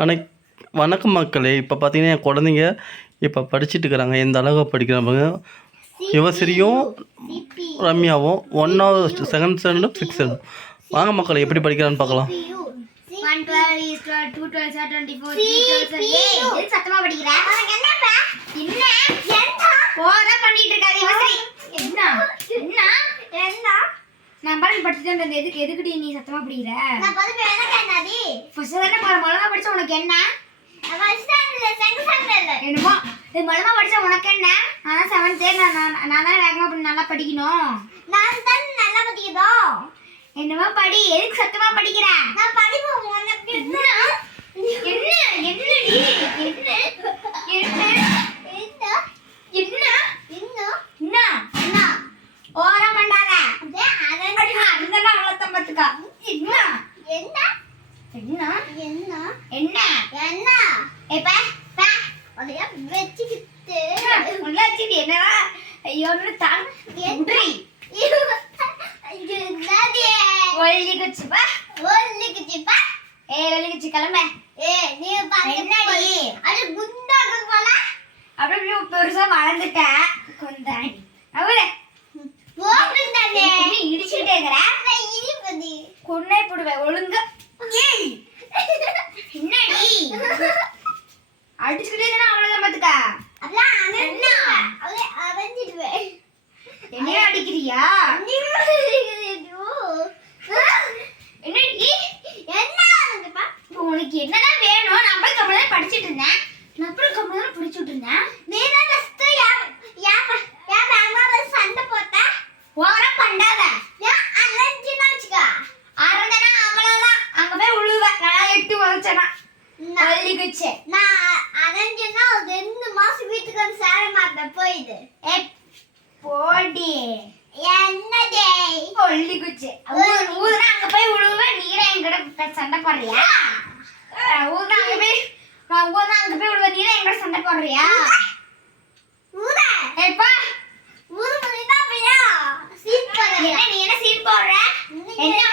அன்னைக்கு வணக்கம் மக்களே இப்போ பார்த்தீங்கன்னா என் குழந்தைங்க இப்போ படிச்சுட்டு இருக்கிறாங்க எந்த அழகாக படிக்கிறாங்க யுவசிரியும் ரம்யாவும் ஒன்னாவது செகண்ட் ஸ்டாண்டர்டும் சிக்ஸ்த் ஸ்டாண்டர்ட் வாங்க மக்கள் எப்படி படிக்கிறான்னு பார்க்கலாம் என்ன கம்பளைண்ட் படுத்துட்டேன் எதுக்கு எதுக்கடி நீ சத்தமா புடிக்கிற நான் பதுக்க என்ன கேனாதி ஃபர்ஸ்ட் தான நம்ம மொளகா படிச்ச உனக்கு என்ன ஃபர்ஸ்ட் ஸ்டாண்டர்ட்ல செகண்ட் ஸ்டாண்டர்ட்ல என்னமோ இது மொளகா படிச்ச உனக்கு என்ன நான் 7 தேர் நான் நான் தான் வேகமா பண்ண நல்லா படிக்கணும் நான் தான் நல்லா படிக்கதோ என்னமா படி எதுக்கு சத்தமா படிக்கிற நான் படிப்பு உனக்கு என்ன என்ன என்ன நீ பெருசா வளர்ந்துட்டேன் கொஞ்சம் அவரு பண்ணியா உனக்கு என்னதான் வேணும் நான் போய் கம்பளை தான் படிச்சுட்டு இருந்தேன் நான் அப்புறம் கம்பளை தான் படிச்சுட்டு இருந்தேன் வேணா டஸ்ட் யார் யார் சண்டை போட்ட ஓர பண்ணாத அரைஞ்சுன்னா வச்சுக்க அரைஞ்சனா அவ்வளோதான் அங்கே போய் உழுவேன் நல்லா எட்டு உழைச்சனா வள்ளி குச்சி நான் அரைஞ்சுன்னா ரெண்டு மாதம் வீட்டுக்கு வந்து சேர மாட்டேன் போயிடு போடி வள்ளி குச்சி ஊர் அங்க போய் விழுவேன் நீரே என்கிட்ட சண்டை போடுறியா ஊர் அங்க போய் நான் ஊர் அங்க போய் விழுவ நீரே என்கிட்ட சண்டை போடுறியா ஊரேப்பா ஊர் சீட் போடுற என்ன நீ என்ன சீட் போடுற என்ன